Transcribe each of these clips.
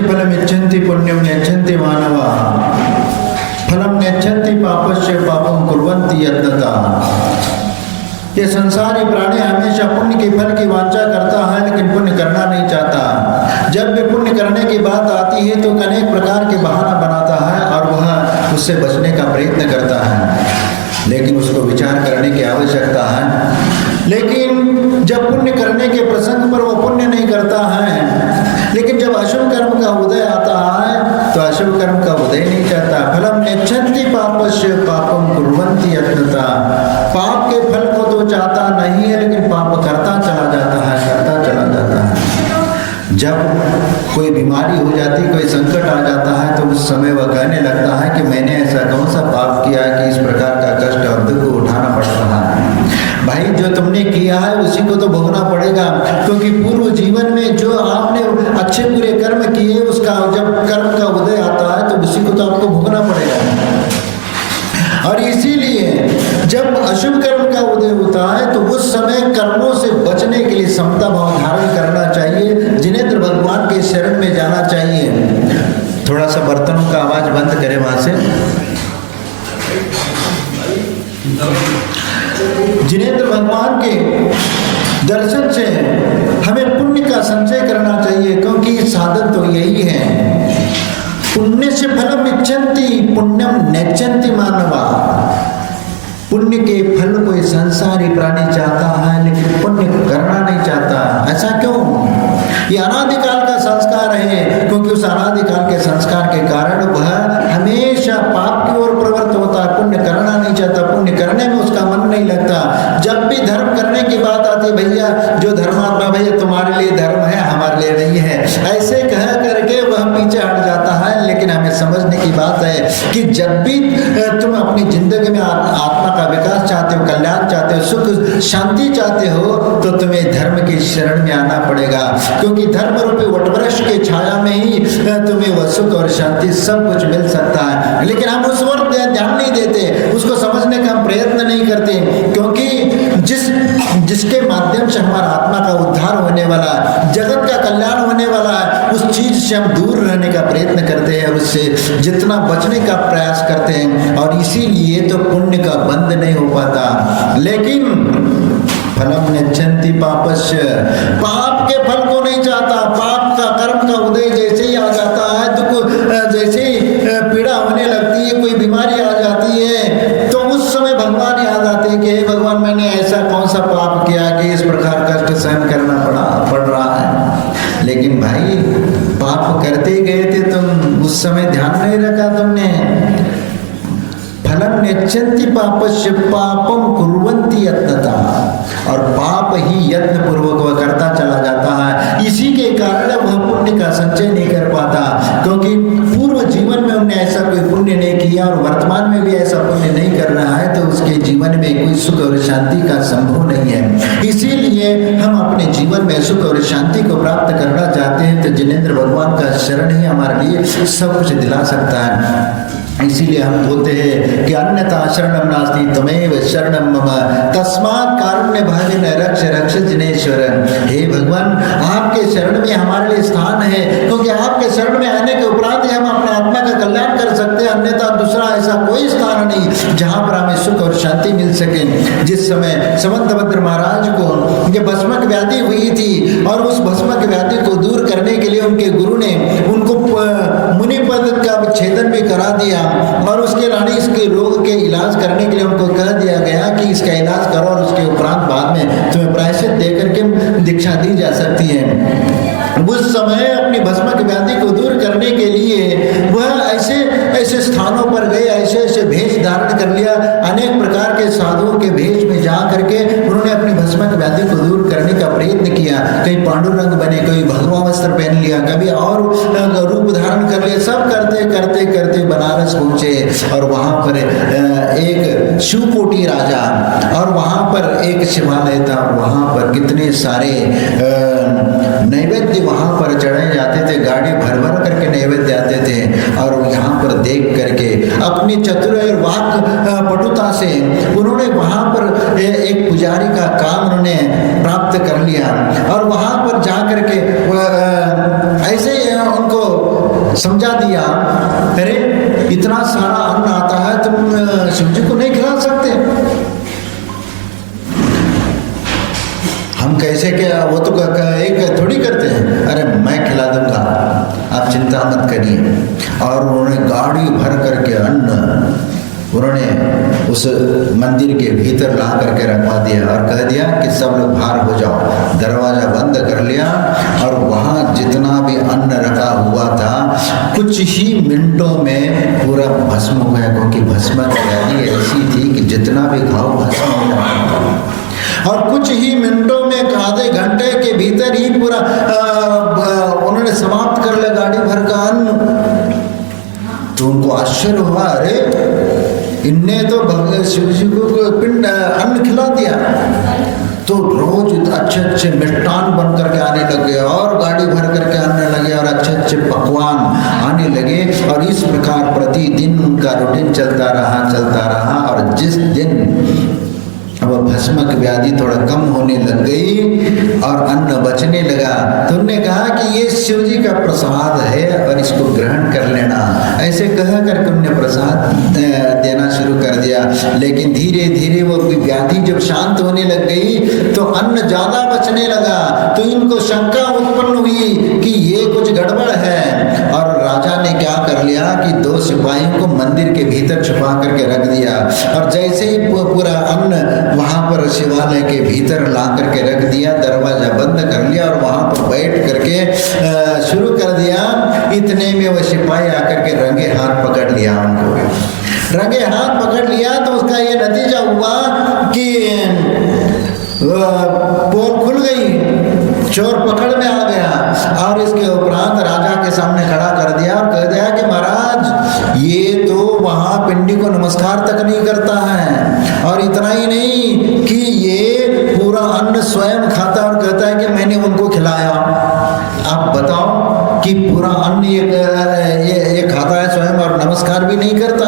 पुण्यस्य फलम इच्छन्ति पुण्यम नेच्छन्ति मानवा फलम नेच्छन्ति पापस्य पापम कुर्वन्ति यत्नता। ये संसारी प्राणी हमेशा पुण्य के फल की वांछा करता है लेकिन पुण्य करना नहीं चाहता। जब भी पुण्य करने की बात आती है तो अनेक प्रकार के बहाना बनाता है और वह उससे बचने का प्रयत्न करता है, लेकिन उसको विचार करने की आवश्यकता है। लेकिन जब पुण्य करने के प्रसंग पर वो पुण्य नहीं करता है, लेकिन जब अशुभ कर्म का उदय आता है तो अशुभ कर्म का उदय नहीं चाहता। फलम नेच्छन्ति पापस्य पापम कुर्वन्ति यत्नता। पाप के फल को तो चाहता नहीं है लेकिन पाप करता चला जाता है, करता चला जाता है। जब कोई बीमारी हो जाती, कोई संकट आ जाता है तो उस समय वह कहने लगता है कि मैंने ऐसा कौन सा पाप किया है कि इस प्रकार का कष्ट और दुख उठाना पड़ रहा है। भाई जो तुमने किया है उसी को तो भोगना पड़ेगा, क्योंकि पूर्व जीवन में जो आपने अच्छे बुरे कर्म किए उसका जब कर्म का उदय आता है तो उसी को तो आपको भोगना पड़ेगा। और इसीलिए जब अशुभ कर्म का उदय होता है तो उस समय कर्मों से बचने के लिए समता भाव धारण करना चाहिए, जिनेंद्र भगवान के शरण में जाना चाहिए। थोड़ा सा बर्तनों का आवाज बंद करें वहां से। जिनेंद्र भगवान के दर्शन से हमें पुण्य का संचय करना चाहिए, क्योंकि साधन तो यही है। पुण्य से फलम इच्छन्ति पुण्यम नेच्छन्ति मानवा। पुण्य के फल कोई संसारी प्राणी चाहता है लेकिन पुण्य करना नहीं चाहता। ऐसा क्यों? ये अनादिकाल का संस्कार है, क्योंकि उस अनादिकाल के संस्कार के कारण वह हमेशा पाप की ओर प्रवृत्त होता है, पुण्य करना नहीं चाहता, पुण्य करने में उसका मन नहीं लगता। जब भी धर्म करने की बात आती, भैया जो धर्मात्मा भैया तुम्हारे लिए धर्म है हमारे लिए नहीं है, ऐसे कह करके वह पीछे हट जाता है। लेकिन हमें समझने की बात है कि जब भी तुम अपनी जिंदगी में आत्मा का विकास चाहते हो, कल्याण चाहते हो, सुख शांति चाहते हो, तो तुम्हें धर्म की शरण में आना पड़ेगा, क्योंकि धर्म रूपी वटवृक्ष के छाया में ही तुम्हें वह सुख और शांति सब कुछ मिल सकता है। लेकिन हम उस ओर ध्यान नहीं देते, उसको समझने का हम प्रयत्न नहीं करते, क्योंकि जिसके माध्यम से हमारा आत्मा का उद्धार होने वाला है, जगत का कल्याण होने वाला है, उस चीज से हम दूर रहने का प्रयत्न करते हैं, उससे जितना बचने का प्रयास करते हैं। और इसीलिए तो पुण्य का बंध नहीं हो पाता। लेकिन फलम नेच्छन्ति पापस्य, पाप के फल को नहीं चाहता। पाप का कर्म का उदय जैसे ही आ जाता है, दुख जैसे ही पीड़ा होने लगती है, कोई बीमारी आ जाती है, तो उस समय भगवान याद आते हैं कि हे भगवान मैंने ऐसा कौन सा पाप किया कि इस प्रकार कष्ट सहन करना पड़ रहा है। लेकिन भाई पाप करते गए थे तुम, उस समय ध्यान नहीं रखा तुमने। फलम नेच्छन्ति पापस्य पापम कुर्वन्ति यत्नता। और पाप ही यत्न पूर्वक वह करता चला जाता है। इसी के कारण वह पुण्य का संचय नहीं कर पाता, क्योंकि पूर्व जीवन में हमने ऐसा कोई पुण्य नहीं किया और वर्तमान में भी ऐसा पुण्य नहीं कर रहा है, तो उसके जीवन में कोई सुख और शांति का संभव नहीं है। इसीलिए हम अपने जीवन में सुख और शांति को प्राप्त करना चाहते हैं तो जिनेंद्र भगवान का शरण ही हमारे लिए सब कुछ दिला सकता है। इसीलिए हम बोलते हैं कि अन्यथा शरणम नास्ति तमेव शरणम मम तस्मात् कारुण्य भावेन रक्ष रक्ष जिनेश्वर। हे भगवान आपके शरण में हमारे लिए स्थान है, क्योंकि आपके शरण में आने के उपरांत ही हम अपना आत्मा का कल्याण कर सकते हैं। अन्यथा दूसरा ऐसा कोई स्थान नहीं जहाँ पर हमें सुख और शांति मिल सके। जिस समय समंतभद्र महाराज को ये भस्मक व्याधि हुई थी और उस भस्मक व्याधि को दूर करने के लिए उनके गुरु ने उनको मुनि पद का छेदन भी करा दिया और उसके रानी इसके रोग के इलाज करने के लिए उनको कह दिया गया कि इसका इलाज करो और उसके उपरांत बाद में तुम्हें प्रायश्चित दे करके दीक्षा दी जा सकती है। उस समय अपनी भस्मक व्याधि को दूर करने के लिए वह ऐसे ऐसे स्थानों पर गए, ऐसे ऐसे भेष धारण कर लिया, अनेक प्रकार के साधुओं के भेष में जा करके उन्होंने अपनी भस्मक व्याधि को दूर करने का प्रयत्न किया। कहीं पांडुरंग बने, कहीं भगवा वस्त्र पहन लिया, कभी और रूप धारण कर लिया। सब करते करते करते बनारस पहुंचे और वहां पर एक शिवकोटी राजा और वहां पर एक शिवालय था। वहां पर कितने सारे नैवेद्य वहां पर चढ़ाए जाते थे, गाड़ी भर भर करके नैवेद्य आते थे। और यहाँ पर देख करके अपनी चतुर और वाक पटुता से उन्होंने वहां पर एक पुजारी का काम उन्होंने प्राप्त कर लिया और वहां पर जा करके ऐसे उनको समझा दिया, अरे इतना सारा अन्न आता है, तुम शिव जी को नहीं खिला सकते? हम कैसे क्या, वो तो एक थोड़ी करते हैं, अरे मैं खिला दूंगा, आप चिंता मत करिए। और उन्होंने गाड़ी भर करके अन्न उन्होंने उस मंदिर के भीतर ला करके रखवा दिया और कह दिया कि सब लोग बाहर हो जाओ। दरवाजा बंद कर लिया और वहाँ जितना भी अन्न रखा हुआ था कुछ ही मिनटों में पूरा भस्म हो गया, क्योंकि भस्म की व्याधि ऐसी थी कि जितना भी खाओ भस्म हो जाता। और कुछ ही मिनटों में, आधे घंटे के भीतर ही पूरा उन्होंने समाप्त कर लिया गाड़ी भर का अन्न। तो उनको आश्चर्य हुआ, अरे इनने तो शिव जी को पिंड अन्न खिला दिया। तो रोज अच्छे अच्छे मिष्टान बन करके आने लगे और गाड़ी भर करके आने लगे और अच्छे अच्छे पकवान आने लगे। और इस प्रकार प्रतिदिन उनका रूटीन चलता रहा। और जिस दिन अब भस्म की व्याधि थोड़ा कम होने लग गई और अन्न बचने लगा, तो उन्होंने कहा कि ये शिव जी का प्रसाद है और इसको ग्रहण कर लेना। ऐसे कह करके उन्होंने प्रसाद देना शुरू कर दिया। लेकिन धीरे धीरे वो व्याधि जब शांत होने लग गई तो अन्न ज्यादा बचने लगा। तो इनको शंका उत्पन्न हुई कि ये कुछ गड़बड़ है। और राजा ने क्या कर लिया कि 2 सिपाहियों को मंदिर के भीतर छुपा करके रख दिया। और जैसे ही पूरा अन्न वहां पर शिवालय के भीतर ला करके रख दिया, दरवाजा बंद कर लिया और वहां पर बैठ करके शुरू कर दिया। इतने में वो सिपाही आकर के रंगे हाथ पकड़ लिया उनको। रंगे हाथ पकड़ लिया तो उसका ये नतीजा हुआ कि पोल खुल गई, चोर पकड़ में आ गया। और इसके उपरांत राजा के सामने खड़ा कर दिया और कह दिया कि महाराज ये तो वहां पिंडी को नमस्कार तक नहीं करता है। और इतना ही नहीं कि ये पूरा अन्न स्वयं खाता और कहता है कि मैंने उनको खिलाया। आप बताओ कि पूरा अन्न ये खाता है स्वयं और नमस्कार भी नहीं करता,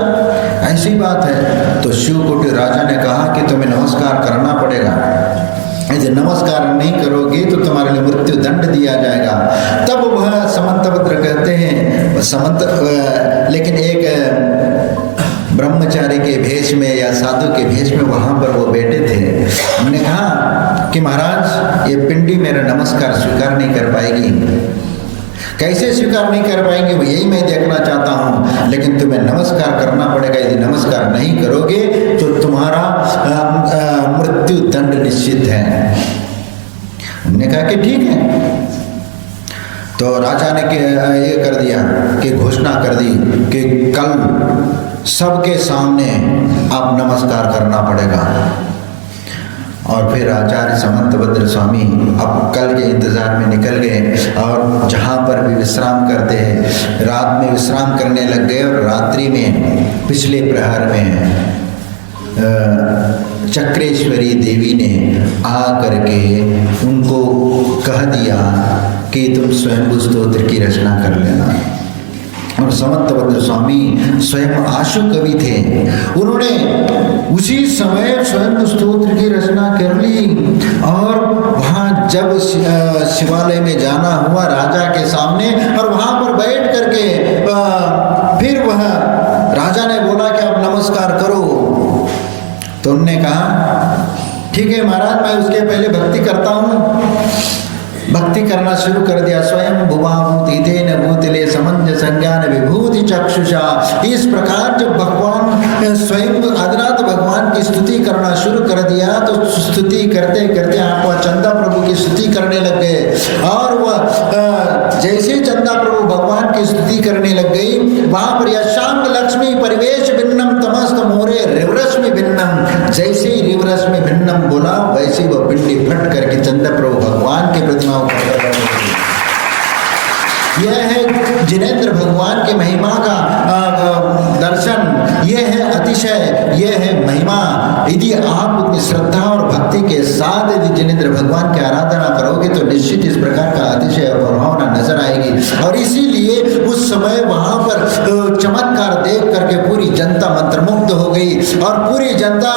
ऐसी बात है। तो शिवकोटि राजा ने कहा कि तुम्हें नमस्कार करना पड़ेगा, यदि नमस्कार नहीं करोगे तो तुम्हारे लिए मृत्यु दंड दिया जाएगा। तब वह समंतभद्र कहते हैं लेकिन एक ब्रह्मचारी के भेष में या साधु के भेष में वहां पर वो बैठे थे। उन्होंने कहा कि महाराज ये पिंडी मेरा नमस्कार स्वीकार नहीं कर पाएगी। कैसे स्वीकार नहीं कर पाएंगे वो यही मैं देखना चाहता हूँ, लेकिन तुम्हें नमस्कार करना पड़ेगा। यदि नमस्कार नहीं करोगे तो तुम्हारा मृत्यु दंड निश्चित है। उन्होंने कहा कि ठीक है। तो राजा ने ये कर दिया कि घोषणा कर दी कि कल सबके सामने आप नमस्कार करना पड़ेगा। और फिर आचार्य समंतभद्र स्वामी अब कल के इंतजार में निकल गए और जहाँ पर भी विश्राम करते हैं रात में विश्राम करने लग गए। और रात्रि में पिछले प्रहर में चक्रेश्वरी देवी ने आ करके उनको कह दिया कि तुम स्वयं स्तोत्र की रचना कर लेना। और समंतभद्र स्वामी स्वयं आशु कवि थे, उन्होंने उसी समय स्वयं स्तोत्र की रचना कर ली। और वहाँ जब शिवालय में जाना हुआ राजा के सामने और वहाँ पर बैठ करके फिर वह राजा ने बोला कि आप नमस्कार करो। तो उन्होंने कहा ठीक है महाराज, मैं उसके पहले भक्ति करता हूँ। भक्ति करना शुरू कर दिया। स्वयं भुवाभूति तेन भूतिले समंज संज्ञान विभूति चक्षुषा। इस प्रकार जब भगवान स्वयं आदिनाथ भगवान की स्तुति करना शुरू कर दिया तो स्तुति करते करते आप चंदा प्रभु की स्तुति करने लग गए। और वह जैसे चंदा प्रभु भगवान की स्तुति करने लग गई, वहां पर यशांग लक्ष्मी परिवेश भिन्नम तमस्त मोरे रिवरश्मि भिन्नम। जैसे ही रिवरश्मि भिन्नम बोला वैसे वह पिंडी फट करके चंदा प्रभु भगवान की प्रतिमा। यह है जिनेंद्र भगवान की महिमा का दर्शन, यह है अतिशय, यह है महिमा। यदि आप उतनी श्रद्धा और भक्ति के साथ यदि जिनेंद्र भगवान की आराधना करोगे तो निश्चित इस प्रकार का अतिशय और भावना नजर आएगी। और इसीलिए उस समय वहां पर चमत्कार देख करके पूरी जनता मंत्रमुग्ध हो गई और पूरी जनता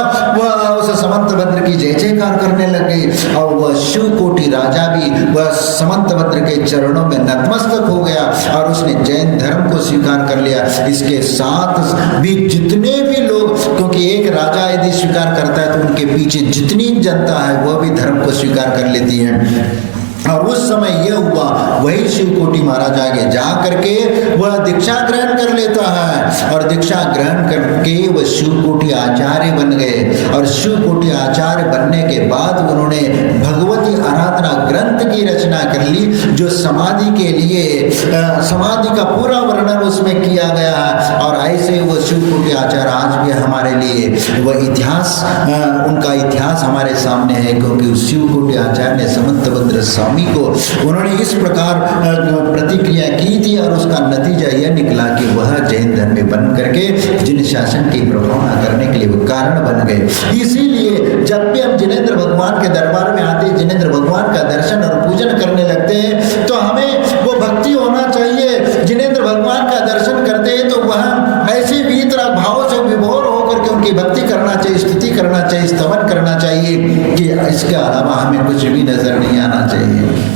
उस समय समंतभद्र की जय जयकार करने लग गई और वह शिवकोटि राजा भी वह समंतभद्र के चरणों में नतमस्तक हो गया और उसने जैन धर्म को स्वीकार कर लिया। इसके साथ भी जितने भी लोग, क्योंकि एक राजा यदि स्वीकार करता है तो उनके पीछे जितनी जनता है वह भी धर्म को स्वीकार कर लेती है। और उस समय यह हुआ, वही शिवकोटि महाराज आगे जा करके वह दीक्षा ग्रहण कर लेता है और दीक्षा ग्रहण करके वह शिवकोटि आचार्य बन गए। और शिवकोटि आचार्य बनने के बाद उन्होंने भगवती आराधना ग्रंथ की रचना कर ली, जो समाधि के लिए समाधि का पूरा वर्णन उसमें किया गया है। और ऐसे वो शिवकोटि आचार्य आज भी हमारे लिए वह इतिहास, उनका इतिहास हमारे सामने है, क्योंकि उस शिवकोटि आचार्य ने समंतभद्र स्वामी को उन्होंने इस प्रकार प्रतिक्रिया की थी और उसका नतीजा यह निकला कि वह जैन धर्म में बन करके जिन शासन की प्रभावना करने के लिए वो कारण बन गए। इसीलिए जब भी हम जिनेंद्र भगवान के दरबार में आते हैं, जिनेंद्र भगवान का दर्शन और पूजन करने लगते हैं, तो हमें वो भक्ति होना चाहिए। जिनेंद्र भगवान का दर्शन करते हैं तो वह ऐसे वीतराग भाव से विभोर होकर के उनकी भक्ति करना चाहिए, स्तुति करना चाहिए, स्तवन करना चाहिए कि इसके अलावा हमें कुछ भी नजर नहीं आना चाहिए।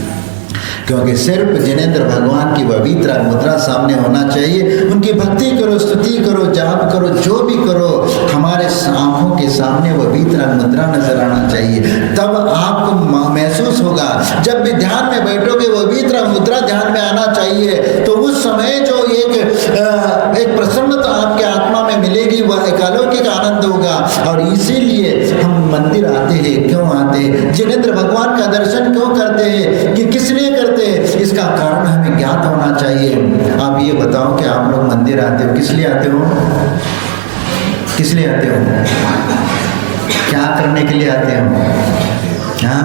क्योंकि सिर्फ जिनेंद्र भगवान की पवित्र मुद्रा सामने होना चाहिए। उनकी भक्ति करो, स्तुति करो, जाप करो, जो भी करो, हमारे आंखों के सामने वो पवित्र मुद्रा नजर आना चाहिए। तब आपको महसूस होगा, जब भी ध्यान में बैठोगे वो पवित्र मुद्रा ध्यान में आना चाहिए, तो उस समय जो एक प्रसन्नता आपके आत्मा में मिलेगी, वह एक अलौकिक आनंद होगा। और इसीलिए हम मंदिर आते हैं। क्यों आते हैं? जिनेंद्र भगवान का दर्शन क्यों करते हैं, कि किस लिए करते हैं, इसका कारण हमें ज्ञात होना चाहिए। आप ये बताओ कि आप लोग मंदिर आते हो, किस लिए आते हो? किस लिए आते हो? क्या करने के लिए आते हो? हाँ,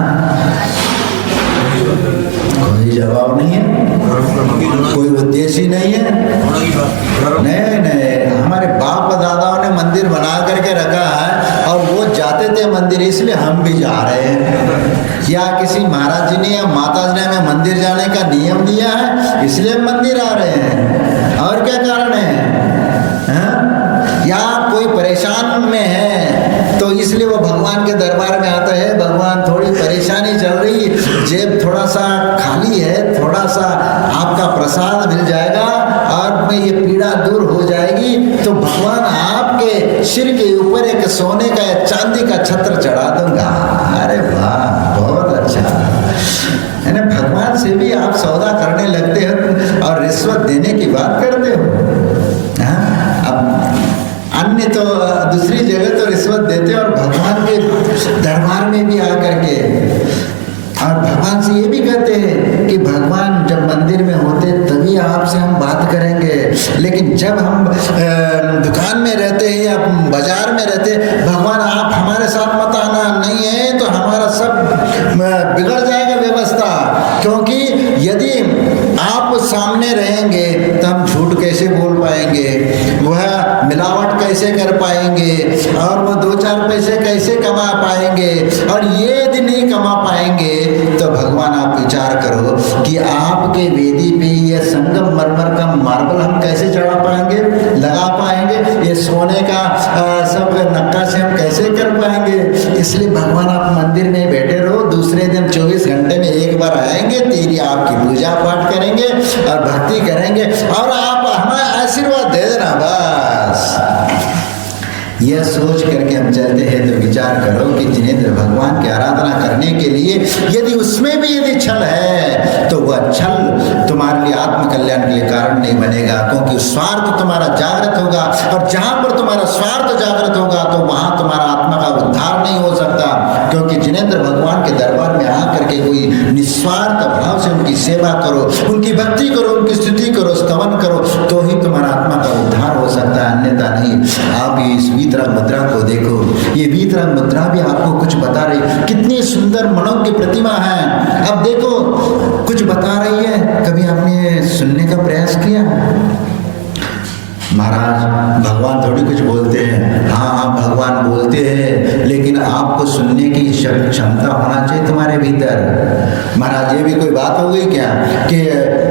कोई जवाब नहीं है, कोई उद्देश्य ही नहीं है। नहीं, हमारे बाप दादाओं ने मंदिर बना करके रखा है और वो जाते थे मंदिर, इसलिए हम भी जा रहे हैं। या किसी महाराज जी ने या माता जी ने हमें मंदिर जाने का नियम दिया है, इसलिए हम मंदिर आ रहे हैं। और क्या कारण है? या कोई परेशान में है तो इसलिए वो भगवान के दरबार में आता है। भगवान, थोड़ी परेशानी चल रही, जेब थोड़ा सा खाली है, थोड़ा सा आपका प्रसाद मिल जाएगा और मैं ये पीड़ा दूर हो जाएगी, तो भगवान आपके सिर के ऊपर एक सोने का या चांदी का छत्र चढ़ा दूंगा। अरे वाह, बहुत अच्छा है ना। भगवान से भी आप सौदा करने लगते हो और रिश्वत देने की बात करते हो। अन्य तो दूसरी जगह तो रिश्वत देते और भगवान के दरबार में भी आकर के, और भगवान से ये भी कहते हैं कि भगवान जब मंदिर में होते तभी आपसे हम बात करेंगे, लेकिन जब हम दुकान में रहते हैं या बाजार में रहते, भगवान आप हमारे साथ मत आना, नहीं है तो हमारा सब बिगड़ जाएगा व्यवस्था। क्योंकि यदि आप सामने रहेंगे तो हम झूठ कैसे बोल पाएंगे, वह मिलावट कैसे कर पाएंगे, और वो 2-4 पैसे कैसे कमा पाएंगे। और ये यदि नहीं कमा पाएंगे तो भगवान आप विचार करो कि आपके वेदी पे ये संगम मरमर का मार्बल हम कैसे चढ़ा पाएंगे, लगा पाएंगे, ये सोने का सब नक्काशी हम कैसे कर पाएंगे। इसलिए भगवान आप मंदिर में बैठे रहो, दूसरे दिन 24 घंटे में एक बार आएंगे, तेरी आपकी पूजा पाठ करेंगे और भक्ति करेंगे और आप हमें आशीर्वाद दे देना। बस यह सोच करके हम चलते हैं तो विचार करो कि जिनेंद्र भगवान की आराधना करने के लिए यदि उसमें भी यदि छल है तो वह छल तुम्हारे लिए आत्म कल्याण के लिए कारण नहीं बनेगा, क्योंकि स्वार्थ तुम्हारा जागृत होगा, और जहां पर तुम्हारा स्वार्थ जागृत होगा तो वहां तुम्हारा आत्मा का उद्धार नहीं हो सकता। क्योंकि जिनेंद्र भगवान के दरबार में आकर के कोई निस्वार्थ भाव से उनकी सेवा करो, उनकी भक्ति करो, उनकी स्तुति करो, स्तवन करो, तो ही तुम्हारा आत्मा का उद्धार हो सकता है, अन्यथा नहीं। आप इस वीतराग मुद्रा को देखो, ये वीतराग मुद्रा भी आपको कुछ बता रही, कितनी सुंदर मनोज्ञ प्रतिमा है। अब देखो कुछ बता रही है, कभी आपने सुनने का प्रयास किया? महाराज भगवान थोड़ी कुछ बोलते हैं। हाँ, भगवान बोलते हैं, लेकिन आपको सुनने की क्षमता होना चाहिए तुम्हारे भीतर। महाराज ये भी कोई बात हो गई क्या कि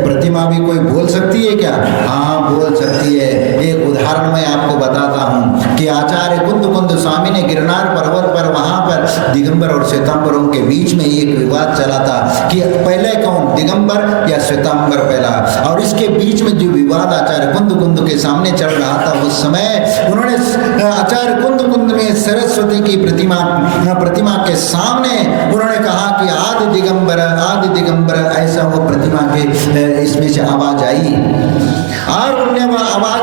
प्रतिमा भी कोई बोल सकती है क्या? हाँ, बोल सकती है। एक उदाहरण मैं आपको बताता हूँ कि आचार्य कुंद स्वामी ने गिरनार पर्वत पर वहां पर दिगंबर और श्वेतांबरों के बीच में एक विवाद चला था कि पहले कौन, दिगंबर या श्वेतांबर पहला। और इसके बीच में जो विवाद आचार्य कुंद के सामने चल रहा था, उस समय उन्होंने आचार्य कुंद में सरस्वती की प्रतिमा के सामने उन्होंने कहा कि आदि दिगंबर, ऐसा वो प्रतिमा के इसमें से आवाज आई और उन्होंने वह आवाज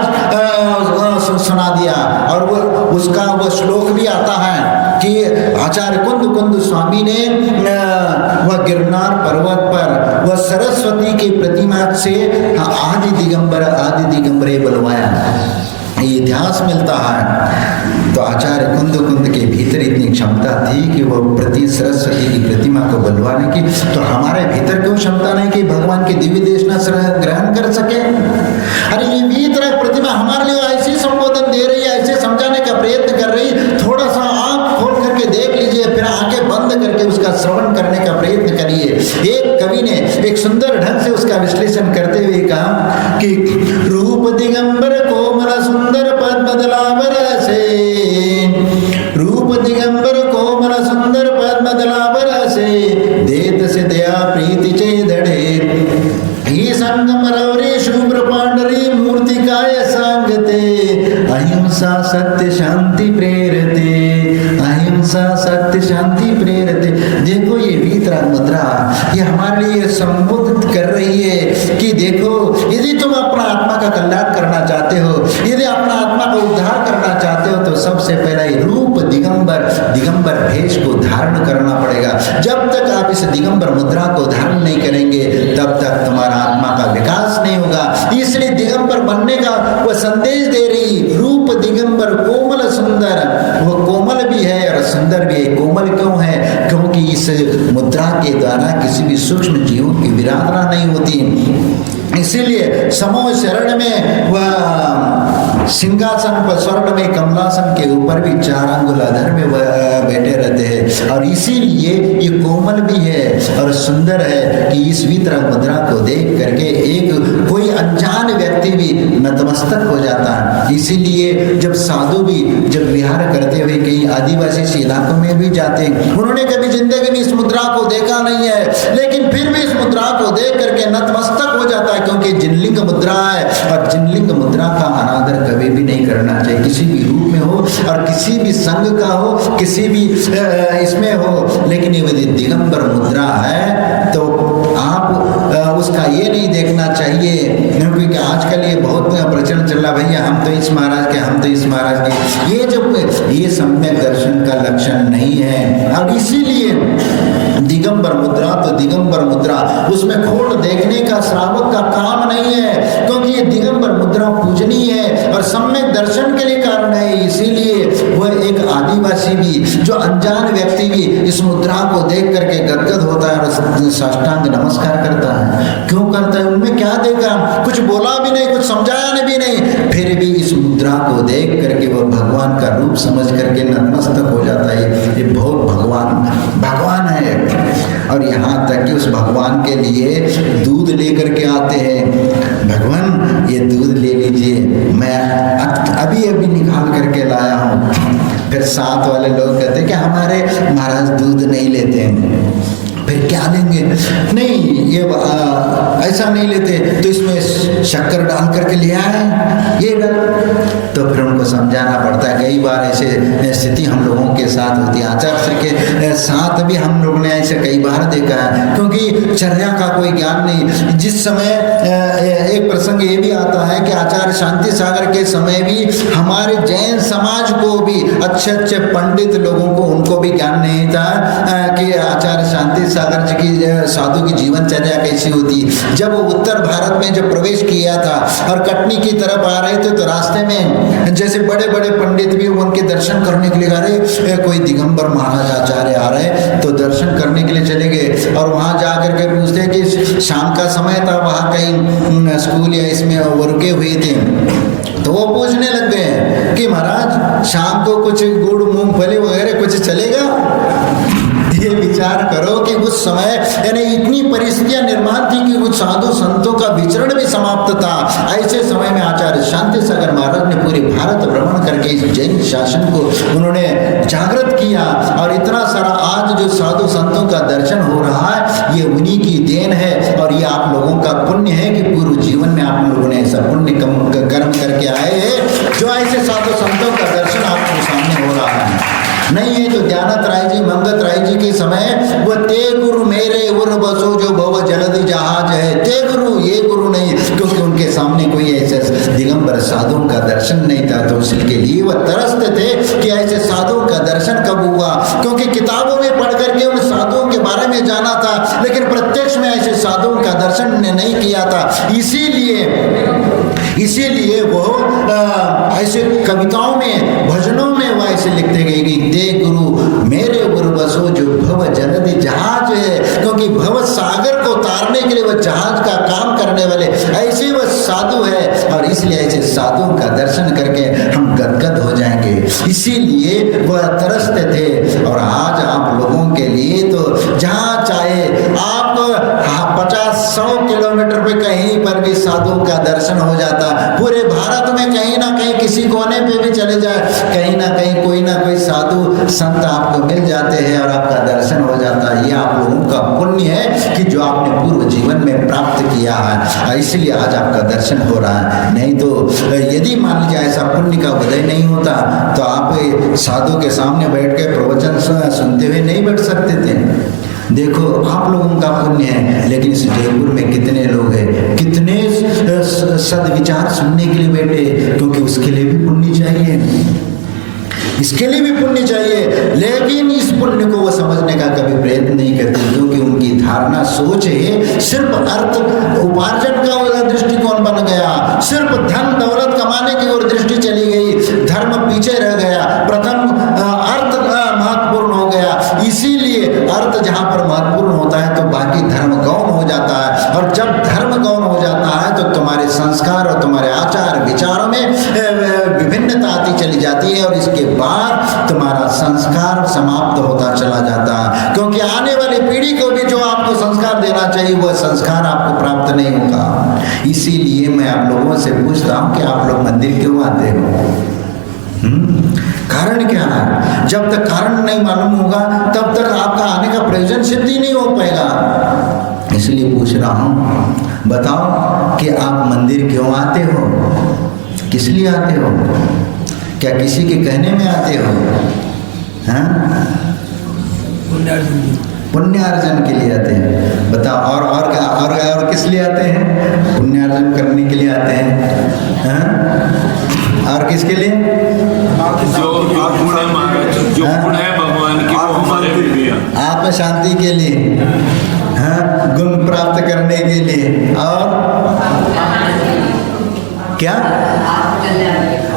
सुना दिया। और वो श्लोक भी आता है कि आचार्य कुंद स्वामी ने वह गिरनार पर्वत पर वह सरस्वती की प्रतिमा से आदि दिगंबर बुलवाया। ये इतिहास मिलता है। तो आचार्य कुंद के भीतर इतनी क्षमता थी कि वो सरस्वती की प्रतिमा को बुलवाने की। तो हमारे भीतर क्यों क्षमता नहीं कि भगवान के दिव्य देशना ग्रहण कर सके? अरे ये भी तरह प्रतिमा हमारे लिए ऐसे संबोधन दे रही है, ऐसे समझाने का प्रयत्न कर रही, थोड़ा सा आंख खोल करके देख लीजिए, फिर आंखें बंद करके उसका श्रवण करने का प्रयत्न करिए। एक कवि ने एक सुंदर ढंग से उसका विश्लेषण करते हुए कहा कि रूप दिगंबर कोमल सुंदर पद बदलावर से, रूप दिगंबर कोमल सुंदर पद बदलावर से, देत से दया प्रीति चे धड़े, ही संगम रवरी शुभ्र पांडरी मूर्ति काय सांगते, अहिंसा सत्य शांति प्रेरते, अहिंसा सत्य शांति प्रेरते। देखो ये वीतराग मुद्रा ये हमारे लिए संबोधित कर रही है कि देखो, यदि तुम अपना आत्मा का कल्याण करना चाहते हो, यदि अपना आत्मा का उद्धार करना चाहते हो, तो सबसे पहले रूप दिगंबर भेष को धारण करना पड़ेगा। जब तक आप इस दिगंबर मुद्रा को धारण नहीं करेंगे, तब तक तुम्हारा आत्मा का विकास नहीं होगा। इसलिए दिगंबर बनने का वह संदेश दे रही, रूप दिगंबर कोमल सुंदर, वो कोमल भी है और सुंदर भी है। कोमल क्यों है? क्योंकि इस मुद्रा के द्वारा किसी भी सूक्ष्म जीवों की विराधना नहीं होती। इसीलिए समूह शरण में वह सिंहासन पर स्वर्ण में कमलासन के ऊपर भी 4 अंगुल अधर में वह बैठे रहते हैं। और इसीलिए ये कोमल भी है और सुंदर है कि इस वीतराग मुद्रा को देख करके एक कोई अनजान व्यक्ति भी नतमस्तक हो जाता है। इसीलिए जब साधु भी जब विहार करते हुए कई आदिवासी इलाकों में भी जाते हैं, उन्होंने कभी जिंदगी में इस मुद्रा को देखा नहीं है, लेकिन फिर भी इस मुद्रा को देख करके नतमस्तक हो जाता है, क्योंकि जिनलिंग मुद्रा है। और जिनलिंग मुद्रा का अनादर कभी भी नहीं करना चाहिए, किसी भी रूप में हो और किसी भी संघ का हो, किसी भी इसमें हो। लेकिन यदि दिगंबर मुद्रा है तो आप उसका ये नहीं देखना चाहिए, क्योंकि आजकल ये बहुत प्रचलन चल रहा, भैया हम तो इस महाराज के, हम तो इस महाराज के। ये सम्यक दर्शन का लक्षण नहीं है। और इसीलिए दिगंबर मुद्रा तो दिगंबर मुद्रा, उसमें खोट देखने का श्रावक का काम नहीं है, क्योंकि ये दिगंबर मुद्रा पूजनीय है और सम्यक दर्शन के लिए कारण है। इसीलिए वह एक आदिवासी भी, जो अनजान व्यक्ति भी इस मुद्रा को देख करके गदगद होता है और साष्टांग नमस्कार करता है। क्यों करता है? उनमें क्या देखा? कुछ बोला भी नहीं, कुछ समझाया भी नहीं, फिर भी इस मुद्रा को देख करके वह भगवान का रूप समझ करके नतमस्तक हो जाता है। ये बहुत भगवान है। और यहाँ तक कि उस भगवान के लिए दूध लेकर के आते हैं, भगवान ये दूध ले लीजिए, मैं अभी निकाल करके लाया हूँ। फिर साथ वाले लोग कहते हैं कि हमारे महाराज दूध नहीं लेते हैं। फिर क्या लेंगे? नहीं, ये ऐसा नहीं लेते, तो इसमें शक्कर डाल करके ले आए, ये डाल। तो फिर उनको समझाना पड़ता है। कई बार ऐसे स्थिति हम लोगों के साथ होती है, आचार्य के साथ भी हम लोग ने ऐसे कई बार देखा है, क्योंकि चर्या का कोई ज्ञान नहीं। जिस समय एक प्रसंग ये भी आता है कि आचार्य शांति सागर के समय भी हमारे जैन समाज को भी अच्छे पंडित लोगों को, उनको भी ज्ञान नहीं था कि आचार्य शांति सागर जी की साधु की जीवनचर्या कैसी होती। जब वो उत्तर भारत में जब प्रवेश किया था और कटनी की तरफ आ रहे थे, तो रास्ते में जैसे बड़े बड़े पंडित भी उनके दर्शन करने के लिए आ रहे, कोई दिगंबर महाराज आचार्य आ रहे, तो दर्शन करने के लिए चले गए। और वहां जाकर के पूछते कि शाम का समय था, वहां कहीं स्कूल या इसमें वो रुके हुए थे, तो वो पूछने लग गए कि महाराज शाम को कुछ गुड़ मूंगफली वगैरह कुछ चलेगा? ये विचार करो कि उस समय यानी इतनी परिस्थितियां निर्माण थी कि कुछ साधु संतों का विचरण भी समाप्त था। ऐसे समय में आचार्य शांति सागर महाराज ने पूरे भारत भ्रमण करके इस जैन शासन को उन्होंने जागृत किया और इतना सारा का दर्शन हो रहा है, ये उन्हीं की देन है और ये आप लोगों का पुण्य है कि पूर्व जीवन में आप लोगों ने ऐसा पुण्य कर्म करके आए हैं जो ऐसे साधु संतों का दर्शन आपके सामने हो रहा है। नहीं है तो दयानंद राय जी, मंगत राय जी के समय वो ते गुरु मेरे उर बसो जो भव जलदि जहाज है, ते गुरु, ये गुरु नहीं, क्योंकि उनके सामने कोई ऐसे दिगंबर साधुओं का दर्शन नहीं था। तो उसके लिए वह तरसते थे कि ऐसे साधुओं का दर्शन कब हुआ, क्योंकि किताबों में पढ़ करके उन साधुओं के बारे में जाना था, लेकिन प्रत्यक्ष में ऐसे साधुओं का दर्शन नहीं किया था। इसीलिए वो ऐसे कविताओं में, भजनों में वो ऐसे लिखते गए कि ते गुरु मेरे गुरु बसो जो भव जलदि जहाज है, क्योंकि भव सागर को तारने के लिए वह जहाज का काम करने वाले ऐसे वह साधु है और इसलिए ऐसे साधुओं का दर्शन करके हम गदगद हो जाएंगे। इसीलिए वह तरसते थे। और आज आप लोगों के लिए तो जहाँ चाहे आप 50-100 किलोमीटर पे कहीं पर भी साधुओं का दर्शन हो जाता। पूरे भारत में कहीं ना कहीं किसी कोने पे भी चले जाए, कहीं ना कहीं कोई ना कोई साधु संत आपको मिल जाते हैं और आपका दर्शन हो जाता है। ये आप लोगों का पुण्य है कि जो आपने पूर्व जीवन में प्राप्त किया है, इसलिए आज आपका दर्शन हो रहा है। नहीं तो यदि मान लीजिए ऐसा पुण्य का उदय नहीं होता तो आप साधु के सामने बैठ के प्रवचन सुनते हुए नहीं बैठ सकते थे। देखो आप लोगों का पुण्य है, लेकिन इस जयपुर में कितने लोग हैं, कितने सदविचार सुनने के लिए बैठे, क्योंकि उसके लिए भी पुण्य चाहिए, इसके लिए भी पुण्य चाहिए, लेकिन इस पुण्य को वो समझने का कभी प्रयत्न नहीं करते, क्योंकि उनकी धारणा सोच है सिर्फ अर्थ उपार्जन का दृष्टिकोण बन गया, सिर्फ धन दौलत कमाने की ओर दृष्टि चली गई, धर्म पीछे रह गया, प्रथम अर्थ महत्वपूर्ण हो गया। इसीलिए अर्थ जहाँ पर महत्वपूर्ण होता है तो बाकी धर्म गौण हो जाता है, और जब धर्म गौण हो जाता है तो तुम्हारे संस्कार और तुम्हारे आचार विचारों में विभिन्नता आती चली जाती है, और इसके बाद तुम्हारा संस्कार समाप्त होता चला जाता है, क्योंकि आने वाली पीढ़ी को भी जो आपको संस्कार देना चाहिए वह संस्कार आपको प्राप्त नहीं होगा। इसीलिए मैं आप लोगों से पूछता हूँ कि आप लोग मंदिर क्यों आते हो? कारण क्या है? जब तक कारण नहीं मालूम होगा तब तक आपका आने का प्रयोजन सिद्धि नहीं हो पाएगा। इसलिए पूछ रहा हूँ, बताओ कि आप मंदिर क्यों आते हो, किस लिए आते हो? क्या किसी के कहने में आते हो? हाँ, पुण्यार्जन के लिए आते हैं। बताओ और किस लिए आते हैं? पुण्यार्जन करने के लिए आते हैं। हाँ? और किसके लिए? जो गुण है भगवान की वो हमारे भी है। आत्म शांति के लिए, हाँ, गुण प्राप्त करने के लिए, और क्या?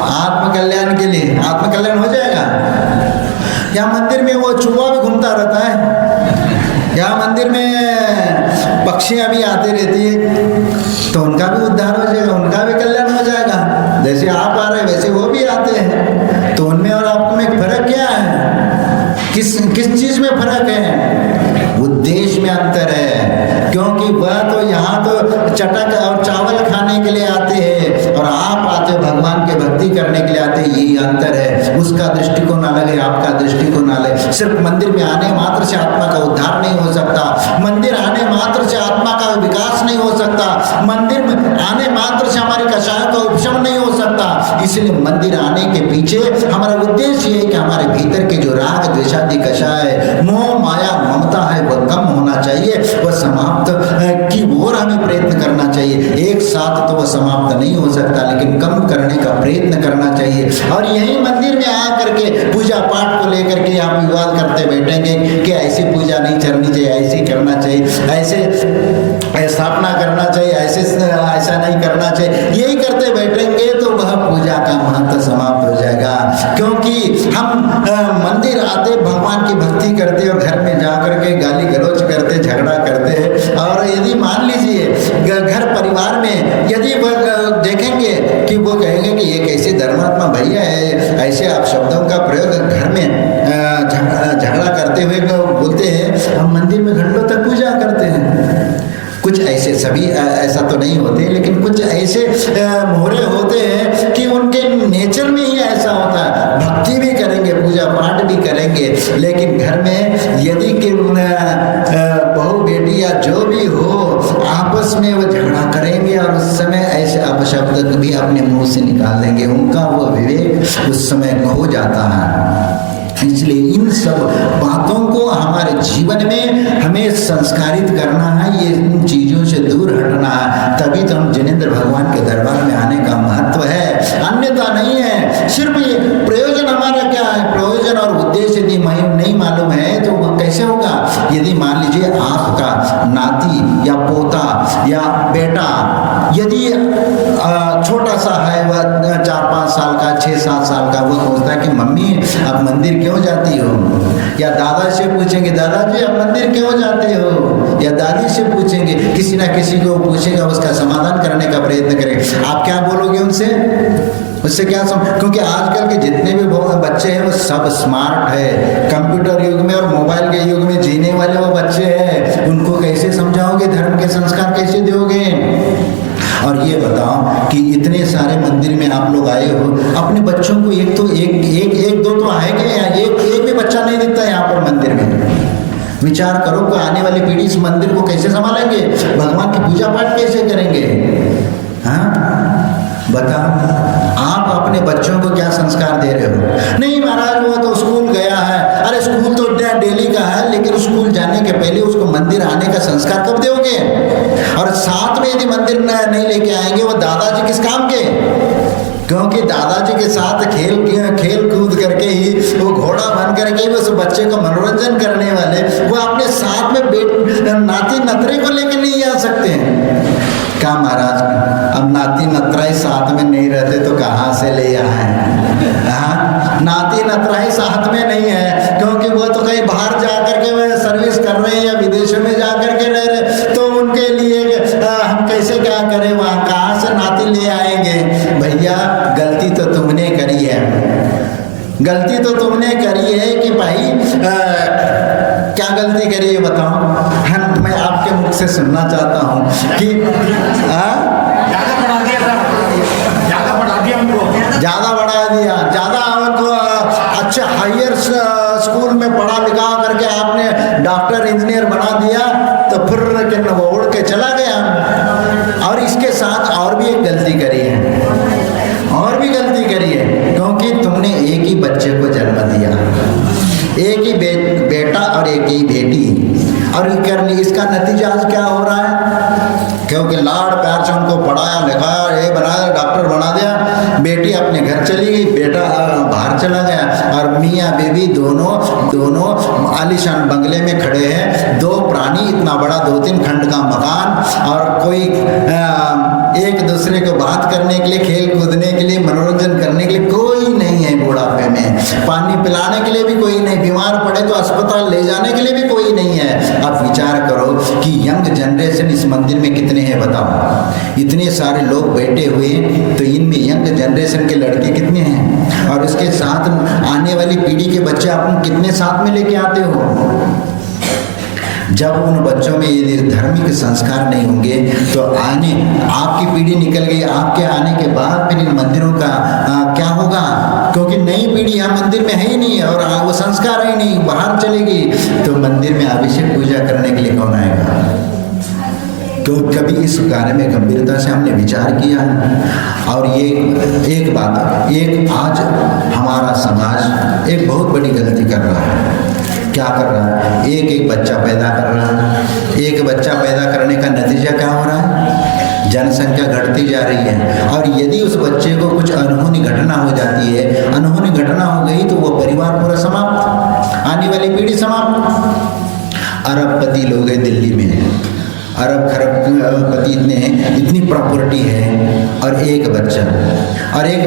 आत्म कल्याण के लिए। आत्म कल्याण हो जाएगा। यहाँ मंदिर में वो चूहा भी घूमता रहता है, यहाँ मंदिर में पक्षियाँ भी आती रहती है, तो उनका भी उद्धार हो जाएगा, उनका भी कल्याण हो जाएगा। जैसे आप आ रहे हैं वैसे वो भी आते हैं, तो उनमें और आप में फर्क क्या है? किस चीज में फर्क है? उद्देश्य में अंतर है, क्योंकि वह तो यहाँ तो चटक और चावल खाने के लिए आते हैं और आप आते हो भगवान के भक्ति करने के लिए आते हैं, यही अंतर है। उसका दृष्टिकोण अलग है, आपका दृष्टिकोण अलग है। सिर्फ मंदिर में आने मात्र से आत्मा का उद्धार नहीं हो सकता, मंदिर आने मात्र से आत्मा का विकास नहीं हो सकता, मंदिर में आने मात्र से हमारी कषायों का उपशम नहीं हो सकता। इसलिए मंदिर आने के पीछे हमारा उद्देश्य है कि हमारे भीतर के जो राग द्वेषादि कषाय, मोह माया ममता है वह कम होना चाहिए, वह समाप्त की ओर हमें प्रयत्न करना चाहिए। एक साथ तो वह समाप्त नहीं हो सकता, लेकिन कम करने का प्रयत्न करना चाहिए। और यही मंदिर में आ करके पूजा पाठ को लेकर के आप विवाद करते बैठेंगे कि ऐसी पूजा नहीं करनी चाहिए, ऐसे करना चाहिए, ऐसे स्थापना करना चाहिए, ऐसा नहीं करना चाहिए, यही करते बैठेंगे तो वह पूजा का महत्व समाप्त हो जाएगा। क्योंकि हम मंदिर आते, भगवान की भक्ति करते और घर में जाकर के गाली गलौज करते, झगड़ा करते, और यदि मान लीजिए घर परिवार में यदि वह देखेंगे कि वो कहेंगे कि ये कैसे धर्मात्मा भैया है, ऐसे आप शब्दों का प्रयोग घर में झगड़ा करते हुए बोलते हैं, हम मंदिर में घंटों तक पूजा करते हैं। कुछ ऐसे, सभी ऐसा तो नहीं होते, लेकिन कुछ ऐसे मोहरे होते हैं कि उनके नेचर में ही ऐसा होता है, भक्ति भी करेंगे, पूजा पाठ भी करेंगे, लेकिन घर में में यदि कि बहू बेटी या जो भी हो आपस में वो झगड़ा करेंगे और उस समय ऐसे अपशब्द भी अपने मुंह से निकाल देंगे, उनका वो विवेक उस समय खो जाता है। इसलिए इन सब बातों को हमारे जीवन में हमें संस्कारित करना है, ये इन चीजों से दूर हटना है, तभी तो हम जिनेंद्र भगवान के दरबार में आने का महत्व है, अन्यथा नहीं है। सिर्फ ये प्रयोजन हमारा क्या है, प्रयोजन और उद्देश्य यदि नहीं मालूम है तो वो कैसे होगा। यदि मान लीजिए आपका नाती या पोता या बेटा यदि छोटा सा है, वह 4-5 साल का, 6-7 साल का, वो सोचता है कि मम्मी आप मंदिर क्यों जाती हो, या दादा से पूछेंगे दादाजी आप मंदिर क्यों जाते हो, या दादी से पूछेंगे, किसी ना किसी को पूछेगा, उसका समाधान करने का प्रयत्न करेंगे। आप क्या बोलोगे उनसे, उससे क्या क्योंकि आजकल के जितने भी बच्चे हैं वो सब स्मार्ट है, कंप्यूटर युग में और मोबाइल के युग में जीने वाले वो बच्चे हैं, उनको कैसे समझाओगे, धर्म के संस्कार कैसे दोगे। और ये बताओ कि इतने सारे मंदिर में आप लोग आए हो, अपने बच्चों को एक दो तो आएंगे, या एक भी बच्चा नहीं दिखता यहाँ पर मंदिर में। विचार करो कि आने वाली पीढ़ी इस मंदिर को कैसे संभालेंगे, भगवान की पूजा पाठ कैसे करेंगे। हाँ बताओ, आप अपने बच्चों को क्या संस्कार दे रहे हो। नहीं महाराज वो तो स्कूल गया है, अरे स्कूल तो डेली का है, लेकिन स्कूल जाने के पहले उसको मंदिर आने का संस्कार कब दोगे। और साथ में यदि मंदिर नहीं लेके आएंगे वो दादाजी किस काम के, क्योंकि दादाजी के साथ खेल कूद करके ही, वो घोड़ा बन करके ही उस बच्चे को मनोरंजन करने वाले, वो अपने साथ में नाती नतरे को लेकर नहीं आ सकते हैं। क्या महाराज, अब नाती नतरा ही साथ में नहीं रहते तो कहाँ से ले आए। हाँ, नाती नतरा ही साथ में नहीं है, क्योंकि वो तो कहीं बाहर जा करके सर्विस कर रहे हैं या विदेशों में जा करके रह रहे, तो उनके लिए हम कैसे क्या करें, वहाँ कहाँ से नाती ले आएंगे। भैया गलती तो तुमने करी है, गलती तो तुमने करी है कि भाई क्या गलती करी है बताओ। मैं आपके मुख से सुनना चाहता हूँ कि ज़्यादा बढ़ा दिया, ज़्यादा उनको अच्छे हायर स्कूल में पढ़ा लिखा करके आपने डॉक्टर इंजीनियर बना दिया, तो फिर वो उड़ के चला गया। और इसके साथ और भी एक गलती करी है, और भी गलती करी है, क्योंकि तुमने एक ही बच्चे को जन्म दिया, एक ही बेटा और एक ही बेटी, और इसका नतीजा आज क्या हो रहा है, क्योंकि लाड़ प्यार से उनको पढ़ाया लिखाया, ये बनाया, डॉक्टर बना दिया, बेटी अपने घर चली गई, बेटा बाहर चला गया, और मियाँ बीवी दोनों आलीशान बंगले में खड़े हैं, दो प्राणी, इतना बड़ा 2-3 खंड का मकान, और कोई एक दूसरे को बात करने के लिए, खेल कूदने के लिए, मनोरंजन करने के लिए कोई नहीं है, बुढ़ापे में पानी पिलाने के लिए भी कोई नहीं, बीमार पड़े तो अस्पताल ले जाने के लिए भी कोई नहीं है। आप विचार करो कि यंग जनरेशन इस मंदिर में कितने हैं बताओ, इतने सारे लोग बैठे हुए, तो इनमें यंग जनरेशन के लड़के कितने हैं, और उसके साथ आने वाली पीढ़ी के बच्चे आप कितने साथ में लेके आते हो। जब उन बच्चों में यदि धार्मिक संस्कार नहीं होंगे तो आपकी पीढ़ी निकल गई, आपके आने के बाद फिर इन मंदिरों का क्या होगा, क्योंकि नई पीढ़ी यहाँ मंदिर में है ही नहीं, और वो संस्कार है नहीं, बाहर चलेगी, तो मंदिर में अभिषेक पूजा करने के लिए कौन आएगा। तो कभी इस कार्य में गंभीरता से हमने विचार किया। और ये एक बात, एक आज हमारा समाज एक बहुत बड़ी गलती कर रहा है। क्या कर रहा है, एक बच्चा पैदा कर रहा है, एक बच्चा पैदा करने का नतीजा क्या हो रहा है, जनसंख्या घटती जा रही है। और यदि उस बच्चे को कुछ अनहोनी घटना हो जाती है, अनहोनी घटना हो गई, तो वो परिवार पूरा समाप्त, आने वाली पीढ़ी समाप्त। अरबपति लोग हैं दिल्ली में, अरब खरबपति इतनी प्रॉपर्टी है, और एक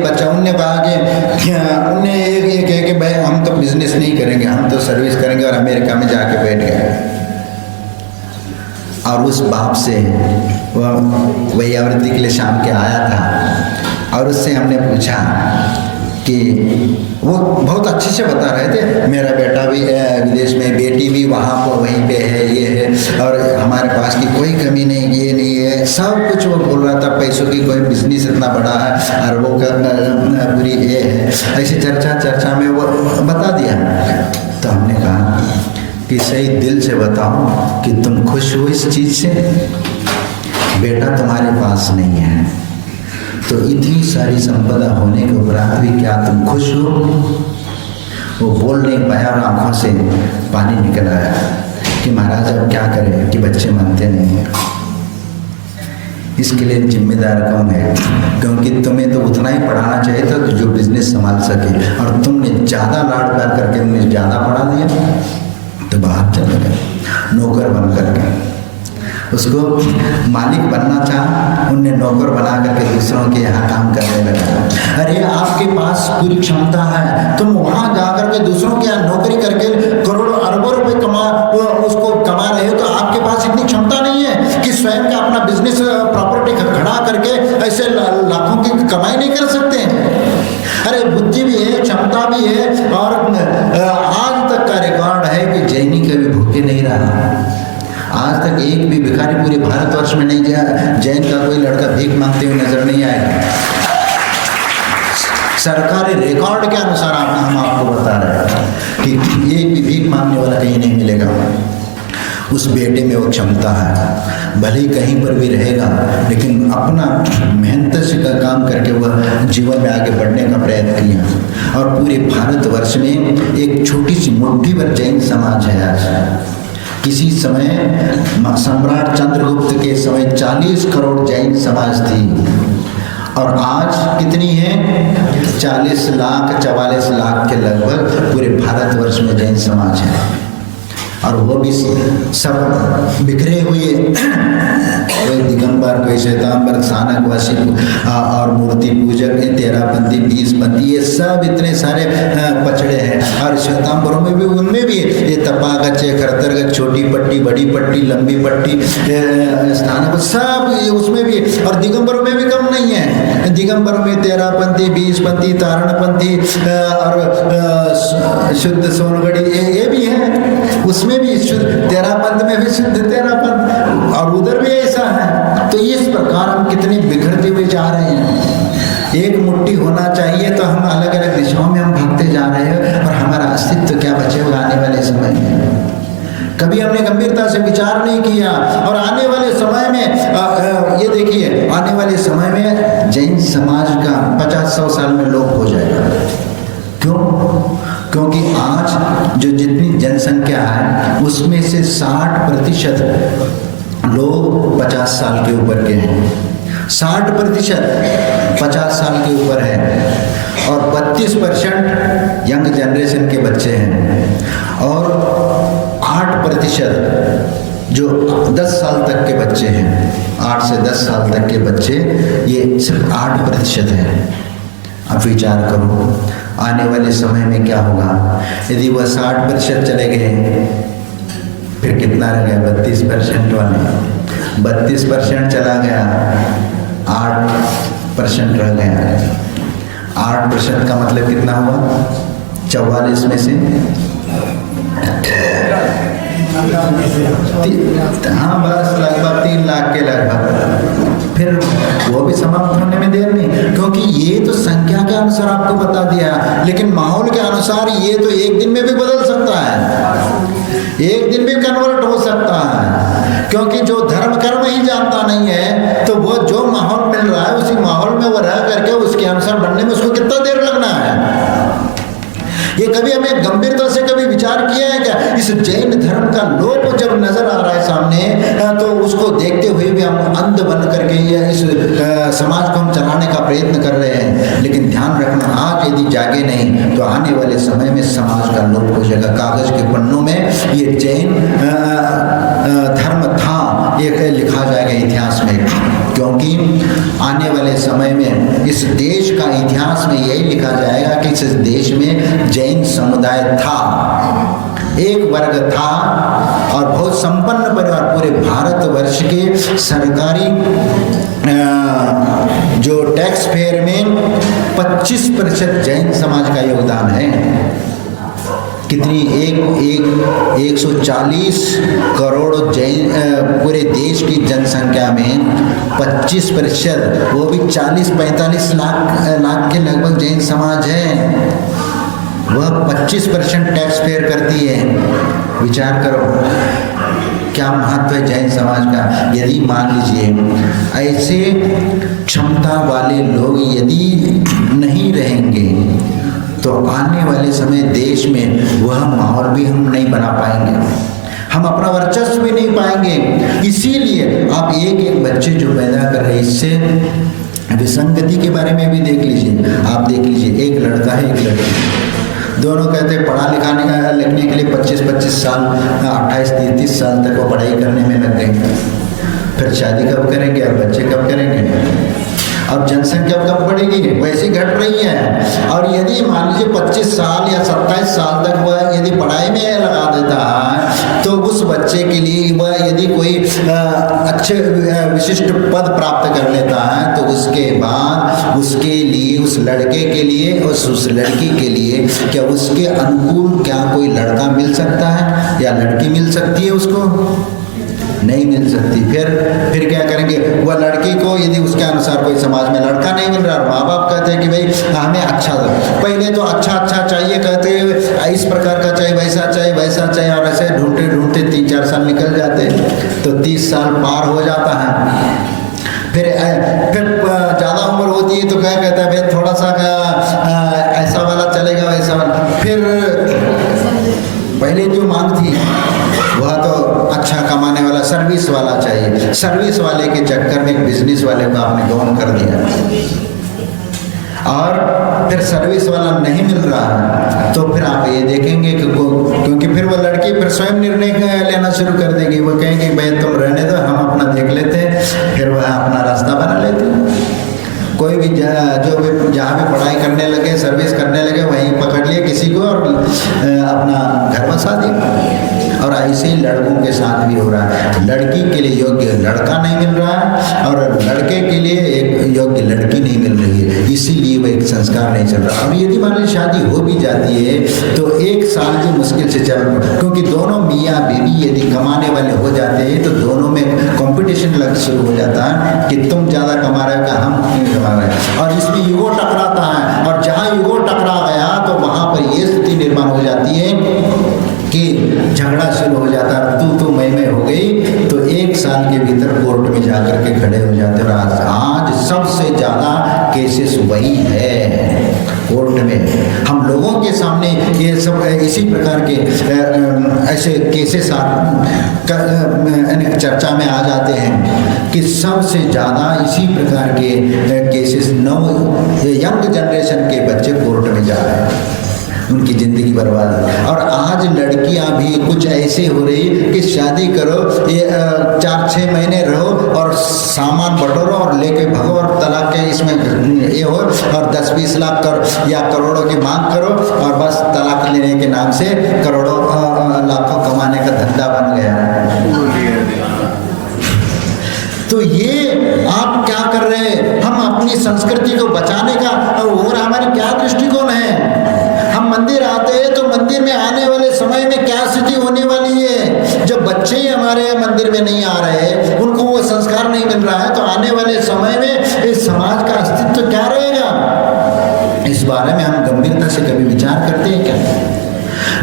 बच्चा उनने कहा कि भाई हम तो बिजनेस नहीं करेंगे, हम तो सर्विस करेंगे, और अमेरिका में जाके बैठ गए। और उस बाप से वही आवृत्ति के लिए शाम के आया था, और उससे हमने पूछा कि वो बहुत अच्छे से बता रहे थे, मेरा बेटा भी विदेश में, बेटी भी वहाँ पर वहीं पे है, ये है, और हमारे पास की कोई कमी नहीं, ये नहीं है, सब कुछ वो बोल रहा था। पैसों की कोई बिजनेस इतना बड़ा है, अरबों का पूरी ये है, ऐसी चर्चा में वो बता दिया। तो हमने कहा कि सही दिल से बताओ कि तुम खुश हो इस चीज से? बेटा तुम्हारे पास नहीं है, तो इतनी सारी संपदा होने के उपरांत भी क्या तुम खुश हो? वो बोल नहीं पाया और आंखों से पानी निकल आया कि महाराज अब क्या करें कि बच्चे मानते नहीं हैं। इसके लिए जिम्मेदार कौन है? क्योंकि तुम्हें तो उतना ही पढ़ाना चाहिए था जो बिजनेस संभाल सके, और तुमने ज़्यादा लाड प्यार करके उन्हें ज़्यादा पढ़ा दिया, तो बाहर चले गए नौकर बन करके। उसको मालिक बनना चाहा, उनने नौकर बना करके दूसरों के यहाँ काम करने लगा। अरे आपके पास पूरी क्षमता है, तुम वहाँ जा करके दूसरों के यहाँ नौकरी करके करोड़ों अरबों रुपए उसको कमा रहे हो, तो आपके पास इतनी क्षमता नहीं है कि स्वयं का अपना बिजनेस प्रॉपर्टी खड़ा करके ऐसे लाखों की कमाई नहीं कर सकते? अरे बुद्धि भी है, क्षमता भी है, और आज तक का रिकॉर्ड है कि जैनी कभी भूखे नहीं रहा। आज तक एक भी भिखारी पूरे भारतवर्ष में नहीं गया, जैन का कोई लड़का भीख मांगते हुए नजर नहीं आएगा। सरकारी रिकॉर्ड के अनुसार हम आपको बता रहे हैं कि एक भी भीख मांगने वाला कहीं नहीं मिलेगा। उस बेटे में वो क्षमता है, भले ही कहीं पर भी रहेगा, लेकिन अपना मेहनत से का काम करके वह जीवन में आगे बढ़ने का प्रयत्न किया। और पूरे भारतवर्ष में एक छोटी सी मुट्ठी भर जैन समाज है आज। किसी समय सम्राट चंद्रगुप्त के समय 40 करोड़ जैन समाज थी, और आज कितनी है? 40 लाख 44 लाख के लगभग पूरे भारतवर्ष में जैन समाज है। और वो भी सब बिखरे हुए, कोई दिगंबर, कोई श्वेतांबर, सानकवासी और मूर्ति पूजक, 13पंथी, 20पंथी, ये सब इतने सारे पचड़े हैं। और श्वेतांबरों में भी, उनमें भी ये तपागत, खरतरगत, छोटी पट्टी, बड़ी पट्टी, लंबी पट्टी, स्थानक, सब उसमें भी। और दिगंबरों में भी कम नहीं है। दिगंबरों में 13पंथी, 20पंथी, तारणपंथी और शुद्ध सोनगढ़ी, ये भी है। उसमें भी शुद्ध तेरापंथ में भी शुद्ध तेरापंथ, और उधर भी ऐसा है। तो इस प्रकार हम कितने बिखरते हुए जा रहे हैं। एक मुट्ठी होना चाहिए, तो हम अलग अलग दिशाओं में हम भागते जा रहे हैं, और हमारा अस्तित्व क्या बचेगा आने वाले समय में? कभी हमने गंभीरता से विचार नहीं किया। और आने वाले समय में ये देखिए, आने वाले समय में जैन समाज का 50-100 साल में लोप हो जाएगा। क्यों? क्योंकि आज जो जितनी जनसंख्या है उसमें से 60% लोग 50 साल के ऊपर के हैं। 60% 50 साल के ऊपर है, और 32% यंग जनरेशन के बच्चे हैं, और 8% जो 10 साल तक के बच्चे हैं। 8 से 10 साल तक के बच्चे, ये सिर्फ 8% हैं। अब विचार करो आने वाले समय में क्या होगा। यदि वह 60% चले गए, फिर कितना रह गया? 32% वाले। 32% चला गया, 8% रह गया। 8% का मतलब कितना हुआ? 44 में से हाँ, बस लगभग 3 लाख के लगभग। फिर वो भी समाप्त होने में देर नहीं, क्योंकि ये तो संख्या के अनुसार आपको बता दिया, लेकिन माहौल के अनुसार ये तो एक दिन में भी बदल सकता है, एक दिन भी कन्वर्ट हो सकता है। क्योंकि जो धर्म कर्म ही जानता नहीं है, तो वो जो माहौल मिल रहा है उसी माहौल में वो रह करके उसके अनुसार बनने में उसको कितना देर लगना है। ये कभी हमें गंभीरता से कभी विचार किया है क्या? इस जैन धर्म का लोप जब नजर आ रहा है सामने, तो उसको देखते हुए भी हम अंध बन करके इस समाज को हम चलाने का प्रयत्न कर रहे हैं। लेकिन ध्यान रखना, आज यदि जागे नहीं तो आने वाले समय में समाज का लोप हो जाएगा। कागज के पन्नों में ये जैन धर्म था, ये लिखा जाएगा इतिहास में। क्योंकि आने वाले समय में इस देश का इतिहास में यही लिखा जाएगा कि इस देश में जैन समुदाय था, एक वर्ग था, और बहुत संपन्न परिवार। पूरे भारतवर्ष के सरकारी जो टैक्स फेयर में 25% जैन समाज का योगदान है। कितनी? 140 करोड़ जैन, पूरे देश की जनसंख्या में 25%, वो भी 40-45 लाख के लगभग जैन समाज है। वह 25% टैक्स पेयर करती है। विचार करो क्या महत्व है जैन समाज का। यदि मान लीजिए ऐसे क्षमता वाले लोग यदि नहीं रहेंगे तो आने वाले समय देश में वह माहौल भी हम नहीं बना पाएंगे, हम अपना वर्चस्व भी नहीं पाएंगे। इसीलिए आप एक एक बच्चे जो पैदा कर रहे हैं, इससे विसंगति के बारे में भी देख लीजिए। आप देख लीजिए, एक लड़का है एक लड़की, दोनों कहते हैं पढ़ा लिखने के लिए 25-25 साल 28-33 साल तक वो पढ़ाई करने में लग गए। फिर शादी कब करेंगे और बच्चे कब करेंगे? अब जनसंख्या कब बढ़ेगी? वैसी घट रही है। और यदि मान लीजिए 25 साल या 27 साल तक वह यदि पढ़ाई में लगा देता है तो उस बच्चे के लिए वह यदि कोई अच्छे विशिष्ट पद प्राप्त कर लेता है तो उसके बाद उसके लिए, उस लड़के के लिए, उस लड़की के लिए क्या उसके अनुकूल क्या कोई लड़का मिल सकता है या लड़की मिल सकती है? उसको नहीं मिल सकती। फिर क्या करेंगे? वह लड़की को यदि उसके अनुसार कोई समाज में लड़का नहीं मिल रहा, माँ बाप कहते हैं कि भाई हमें अच्छा दो, पहले तो अच्छा चाहिए, कहते हैं इस प्रकार का चाहिए, वैसा चाहिए, और ऐसे ढूंढते ढूंढते 3-4 साल निकल जाते तो 30 साल पार हो जाता है। फिर ज़्यादा उम्र होती है तो क्या कहता है भाई थोड़ा सा ऐसा वाला चलेगा, वैसा वाला। फिर पहले जो मांग थी वह तो अच्छा कमाने वाला सर्विस वाला चाहिए, सर्विस वाले के चक्कर में एक बिजनेस वाले को आपने गौन कर दिया, और फिर सर्विस वाला नहीं मिल रहा है तो फिर आप ये देखेंगे कि क्योंकि फिर वो लड़की फिर स्वयं निर्णय लेना शुरू कर देगी। वो कहेंगे भाई तुम रहने दो, हम अपना देख लेते हैं, फिर वह अपना रास्ता बना लेते हैं। कोई भी जो भी जहाँ भी पढ़ाई करने लगे, सर्विस करने लगे, वहीं पकड़ लिए किसी को और अपना घर बसा दिया। और ऐसे ही लड़कों के साथ भी हो रहा है। लड़की के लिए योग्य लड़का नहीं मिल रहा है और लड़के के लिए एक योग्य लड़की नहीं मिल रही है, इसीलिए वो एक संस्कार नहीं चल रहा। अब यदि मान लीजिए शादी हो भी जाती है तो 1 साल भी मुश्किल से चल रहा, क्योंकि दोनों मियाँ बीवी यदि कमाने वाले हो जाते हैं तो दोनों में कंपटीशन लग शुरू हो जाता है कि तुम ज़्यादा कमा रहे हो क्या हम नहीं कमा रहे हैं, और इसमें ईगो टकराता है। और जहाँ ईगो टकरा गया तो वहाँ पर ये स्थिति निर्माण हो जाती है कि झगड़ा शुरू हो जाता है, तू मैं हो गई, तो 1 साल के भीतर कोर्ट में जाकर के खड़े हो जाते हैं। और आज सबसे ज़्यादा केसेस वही है कोर्ट में। हम लोगों के सामने ये सब इसी प्रकार के ऐसे केसेस चर्चा में आ जाते हैं कि सबसे ज़्यादा इसी प्रकार के केसेस यंग जनरेशन के बच्चे कोर्ट में जा रहे हैं, उनकी ज़िंदगी बर्बाद है। और आज लड़कियां भी कुछ ऐसे हो रही कि शादी करो, ये 4-6 महीने रहो और सामान बटोरो और लेके भगो और तलाक के इसमें ये हो, और 10-20 लाख या करोड़ों की मांग करो और बस तलाक लेने के नाम से करोड़ों लाखों कमाने का धंधा बन गया। तो ये आप क्या कर रहे हैं? हम अपनी संस्कृति को बचाने का और हमारी क्या दृष्टिकोण है? हम मंदिर आते हैं तो मंदिर में आने वाले समय में क्या स्थिति होने वाली है? जब बच्चे ही हमारे मंदिर में नहीं आ रहे, उनको वो संस्कार नहीं मिल रहा है, तो आने वाले समय में इस समाज का अस्तित्व क्या रहेगा? इस बारे में हम गंभीरता से कभी विचार करते हैं क्या?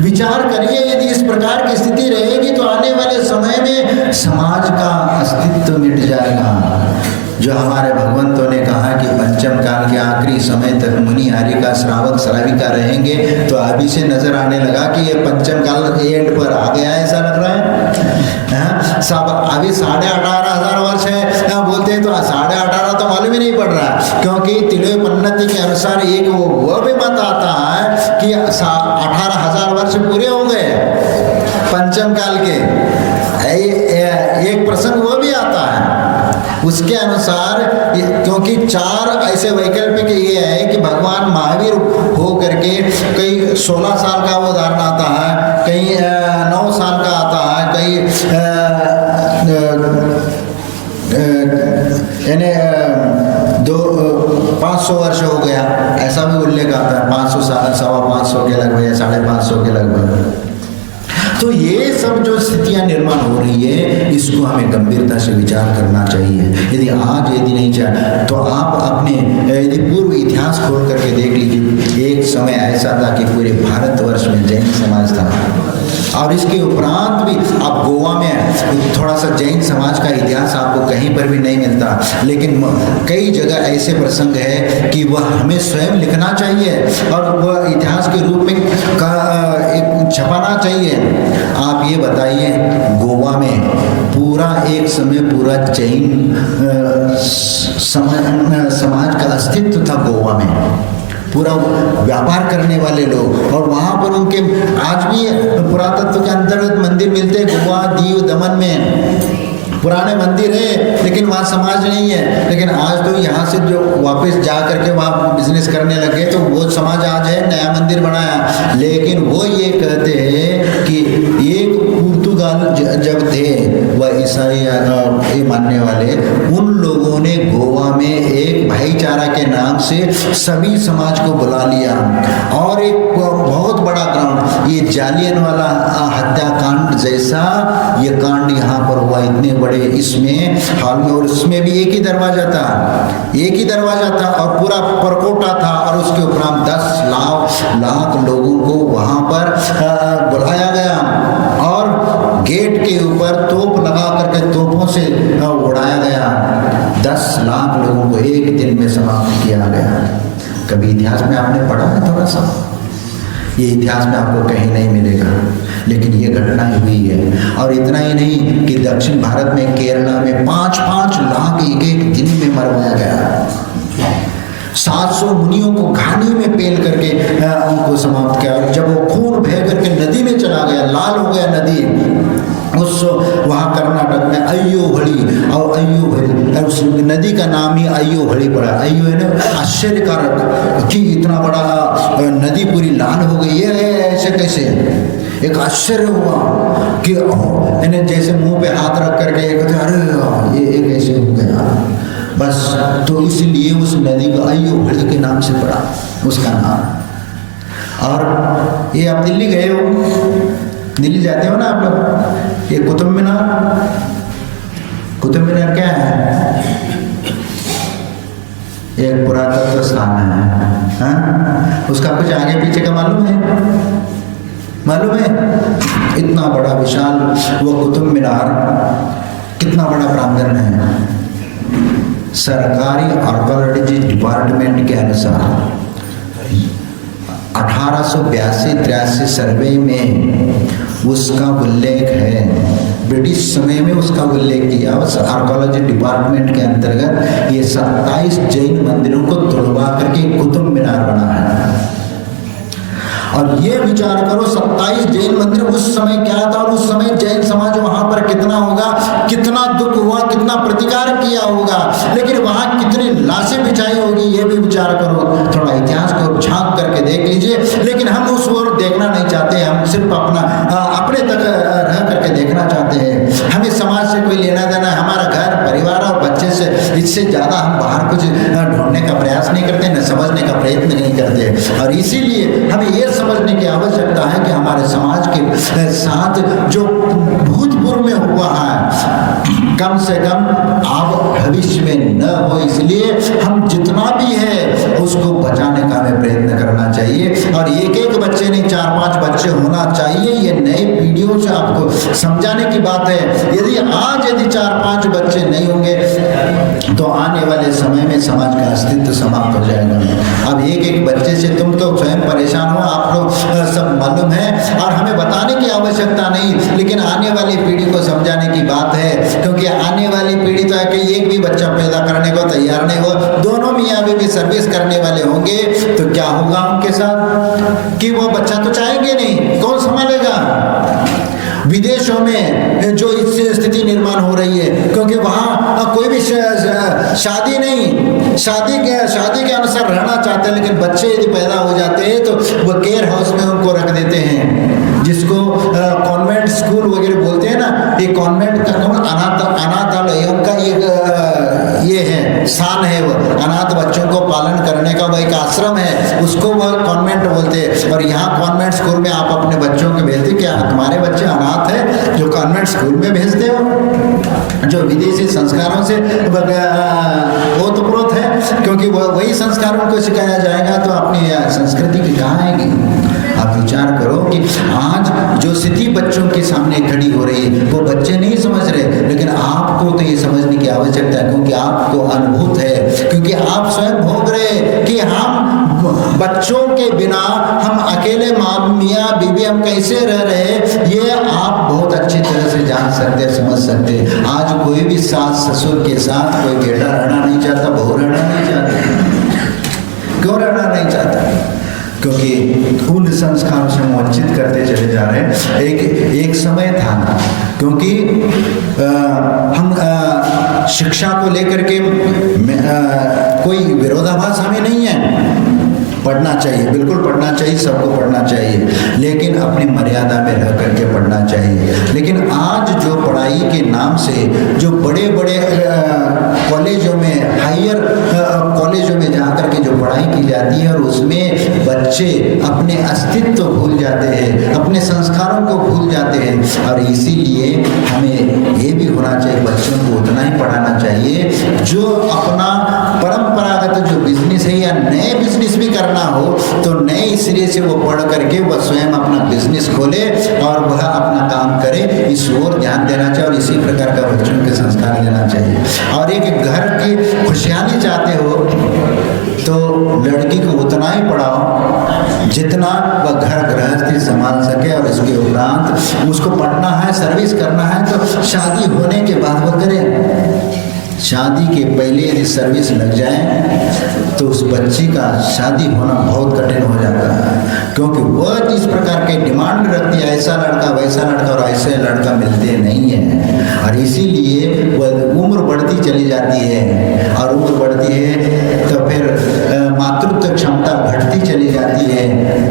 विचार करिए, यदि इस प्रकार की स्थिति रहेगी तो आने वाले समय में समाज का अस्तित्व मिट जाएगा। जो हमारे भगवंतों ने कहा कि पंचम काल के आखिरी समय तक मुनि आर्य का श्रावक श्राविका रहेंगे, तो अभी से नजर आने लगा कि ये पंचम काल एंड पर आ गया है, ऐसा लग रहा है। सब अभी 18,500 वर्ष है बोलते हैं, तो 18,500 तो मालूम ही नहीं पड़ रहा, क्योंकि तिलोय पन्नति के अनुसार एक वो भी मत आता है कि 18,000 वर्ष पूरे हो गए पंचम काल के। एक प्रसंग वो भी आता है उसके अनुसार, क्योंकि 4 ऐसे वैकल्पिक ये है कि भगवान महावीर हो करके कई 16 साल का वो उदाहरण आता है, कहीं 9 साल का आता है, कहीं यानी 500 वर्ष हो गया, ऐसा भी उल्लेख आता है। 500 साल, 525 के लगभग या 550 के लगभग। तो ये सब जो स्थितियां निर्माण हो रही है, इसको हमें गंभीरता से विचार करना चाहिए। यदि नहीं चाहे तो आप अपने यदि पूर्व इतिहास खोल करके देख लीजिए, एक समय ऐसा था कि पूरे भारतवर्ष में जैन समाज था। और इसके उपरांत भी अब गोवा में थोड़ा सा जैन समाज का इतिहास आपको कहीं पर भी नहीं मिलता, लेकिन कई जगह ऐसे प्रसंग है कि वह हमें स्वयं लिखना चाहिए और वह इतिहास के रूप में छपाना चाहिए। आप ये बताइए, गोवा में पूरा एक समय पूरा जैन समाज का अस्तित्व था गोवा में, पूरा व्यापार करने वाले लोग, और वहाँ पर उनके आज भी पुरातत्व के अंतर्गत मंदिर मिलते हैं। गोवा, दीव, दमन में पुराने मंदिर है, लेकिन वहाँ समाज नहीं है। लेकिन आज तो यहाँ से जो वापस जा करके वहाँ बिजनेस करने लगे तो वो समाज आज है, नया मंदिर बनाया। लेकिन वो ये कहते हैं कि एक पुर्तगाल जब थे, वह ईसाई मानने वाले, उन लोगों ने गोवा में एक भाईचारा के नाम से सभी समाज को बुला लिया और एक बहुत बड़ा ग्राउंड, ये जालियनवाला हत्याकांड जैसा ये कांड यहाँ पर हुआ, इतने बड़े इसमें हाल में, और इसमें भी एक ही दरवाजा था और पूरा परकोटा था, और उसके उपरांत 10 लाख लोगों को वहां पर बुलाया गया और गेट के ऊपर तोप लगा करके तोपों से उड़ाया गया। 10 लाख लोगों को एक दिन में समाप्त किया गया। कभी इतिहास में आपने पढ़ा है थोड़ा सा? ये इतिहास में आपको कहीं नहीं मिलेगा, लेकिन ये घटना हुई है। और इतना ही नहीं कि दक्षिण भारत में केरला में 5-5 लाख एक दिन में मरवाया गया। 700 मुनियों को घानी में पेल करके उनको समाप्त किया, और जब वो खून बह करके नदी में चला गया, लाल हो गया नदी, उस वहाँ कर्नाटक में अय्योहड़ी, और अय्योहड़ी, उस नदी का नाम ही अय्योहड़ी पड़ा। अय्यो है ना, आश्चर्यकारक कि इतना बड़ा नदी पूरी लाल हो गई है, ऐसे कैसे? एक आश्चर्य हुआ कि इन्हें जैसे मुंह पे हाथ रख करके कहते अरे ये कैसे हो गया, बस। तो इसलिए उस नदी को अय्योहड़ी के नाम से पड़ा उसका नाम। और ये आप दिल्ली गए हो, दिल्ली जाते हो ना आप लोग, ये कुतुब मीनार क्या है? एक पुरातत्व स्थान है, हाँ? उसका कुछ आगे पीछे का मालूम है? इतना बड़ा विशाल वो कुतुब मीनार, कितना बड़ा प्रांगण है। सरकारी आर्कियोलॉजी डिपार्टमेंट के अनुसार 1882-83 सर्वे में उसका उल्लेख है, ब्रिटिश समय में उसका उल्लेख किया। उस आर्कियोलॉजी डिपार्टमेंट के अंतर्गत ये 27 जैन मंदिरों को तोड़वा करके कुतुब मीनार बना है। और ये विचार करो, 27 जैन मंदिर, उस समय क्या था और उस समय जैन समाज वहां पर कितना होगा, कितना दुख हुआ, कितना प्रतिकार किया होगा, लेकिन वहां कितनी लाशें बिछाई होगी, ये भी विचार करो। थोड़ा इतिहास को झांक करके देख लीजिए, लेकिन हम उस ओर देखना नहीं चाहते। हम सिर्फ अपने तक रह करके देखना चाहते हैं। हमें समाज से कोई लेना देना, हमारा घर परिवार और बच्चे से, इससे ज्यादा हम बाहर कुछ ढूंढने का प्रयास नहीं करते, न समझने का प्रयत्न नहीं करते। और इसीलिए हमें ये समझने की आवश्यकता है कि हमारे समाज के साथ जो भूतपूर्व में हुआ है, कम से कम अब भविष्य में न हो, इसलिए हम जितना भी है उसको बचाने का हमें प्रयत्न करना चाहिए। और एक बच्चे नहीं, 4-5 बच्चे होना चाहिए। ये नई पीढ़ियों से आपको समझाने की बात है। यदि 4-5 बच्चे नहीं होंगे तो आने वाले समय में समाज का अस्तित्व समाप्त हो जाएगा। अब एक बच्चे से तुम तो स्वयं परेशान हो, आपको सब मालूम है, और हमें बताने की आवश्यकता नहीं, लेकिन आने वाली पीढ़ी को समझाने की बात है। क्योंकि आने वाली पीढ़ी तो है कि एक भी बच्चा पैदा करने को तैयार नहीं हो, दोनों मियाँ बीवी सर्विस करने वाले होंगे, तो क्या होगा उनके साथ? कि वो बच्चा तो चाहेंगे नहीं, कौन संभालेगा? विदेशों में जो इससे स्थिति निर्माण हो रही है, क्योंकि वहाँ कोई भी शादी नहीं, शादी के अनुसार रहना चाहते हैं, लेकिन बच्चे यदि पैदा हो जाते हैं तो वो केयर हाउस में उनको रख देते हैं, जिसको कॉन्वेंट स्कूल वगैरह बोलते हैं ना। ये कॉन्वेंट का कौन, अनाथालयों का ये है, स्थान है। वो अनाथ बच्चों को पालन करने का वो एक आश्रम है, उसको वह कॉन्वेंट बोलते हैं। और यहाँ कॉन्वेंट स्कूल में आप अपने बच्चों को भेजते, क्या तुम्हारे बच्चे अनाथ है जो कॉन्वेंट स्कूल में भेजते हो, जो विदेशी संस्कारों से ओतप्रोत है? क्योंकि वही संस्कार उनको सिखाया जाएगा तो अपनी संस्कृति की कहाँ आएगी? आप विचार करो कि आज जो स्थिति बच्चों के सामने खड़ी हो रही है वो बच्चे नहीं समझ रहे, लेकिन आपको तो ये समझने की आवश्यकता है, क्योंकि आपको अनुभूत है, क्योंकि आप स्वयं भोग रहे कि हम बच्चों के बिना, हम अकेले माँ मियाँ बीवी हम कैसे रह रहे, ये आप बहुत अच्छी तरह से जान सकते, समझ सकते। आज कोई भी सास ससुर के साथ कोई बेटा रहना नहीं चाहता, बहू रहना नहीं चाहती। क्यों रहना नहीं चाहता? क्योंकि उन संस्कारों से वंचित करते चले जा रहे हैं। एक समय था, क्योंकि हम शिक्षा को लेकर के कोई विरोधाभास हमें नहीं है, पढ़ना चाहिए, बिल्कुल पढ़ना चाहिए, सबको पढ़ना चाहिए, लेकिन अपनी मर्यादा में रह करके पढ़ना चाहिए। लेकिन आज जो पढ़ाई के नाम से जो बड़े बड़े कॉलेजों में, हायर कॉलेजों में जाकर के जो पढ़ाई की जाती है और उसमें बच्चे अपने अस्तित्व भूल जाते हैं, अपने संस्कारों को भूल जाते हैं। और इसीलिए हमें ये भी होना चाहिए, बच्चों को उतना ही पढ़ाना चाहिए जो अपना परंपरागत जो बिजनेस है या नए बिजनेस भी करना हो तो नए सिरे से वो पढ़ करके वह स्वयं अपना बिजनेस खोले और वह अपना काम करे, इस ओर ध्यान देना चाहिए और इसी प्रकार का बच्चों के संस्कार लेना चाहिए। और एक घर की खुशहाली चाहते हो तो लड़की को उतना ही पढ़ाओ जितना वह घर गृहस्थी संभाल सके, और इसके उपरांत उसको पढ़ना है, सर्विस करना है तो शादी होने के बाद वह करे। शादी के पहले यदि सर्विस लग जाए तो उस बच्ची का शादी होना बहुत कठिन हो जाता है, क्योंकि वह जिस प्रकार के डिमांड रखती है, ऐसा लड़का वैसा लड़का और ऐसे लड़का मिलते नहीं है, और इसीलिए वह उम्र बढ़ती चली जाती है, और उम्र बढ़ती है तो फिर मातृत्व क्षमता घटती चली जाती है,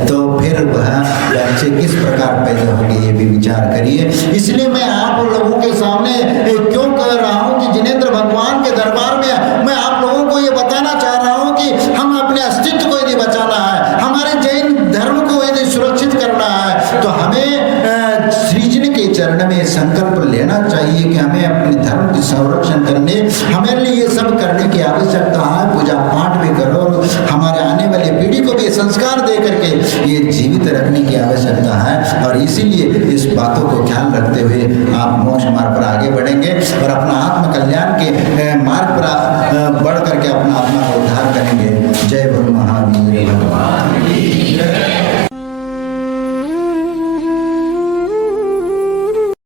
तो फिर वह बच्चे किस प्रकार पैदा होंगे ये भी विचार करिए। इसलिए मैं आप लोगों के सामने क्यों कह रहा हूँ कि जिनेंद्र भगवान के दरबार में मैं आप लोगों को ये बताना चाह रहा हूँ कि हम अपने अस्तित्व को यदि बचाना है, हमारे जैन धर्म को यदि सुरक्षित करना है, तो हमें श्री जी के चरण में संकल्प लेना चाहिए कि हमें अपने धर्म की संरक्षण करने, हमारे लिए ये सब करने की आवश्यकता है। पूजा पाठ भी करो और हमारे आने वाली पीढ़ी को भी संस्कार दे करके ये जीवित रखने की आवश्यकता है। और इसीलिए इस बातों को ख्याल रखते हुए आप मोक्ष मार्ग पर आगे बढ़ेंगे और अपना आत्म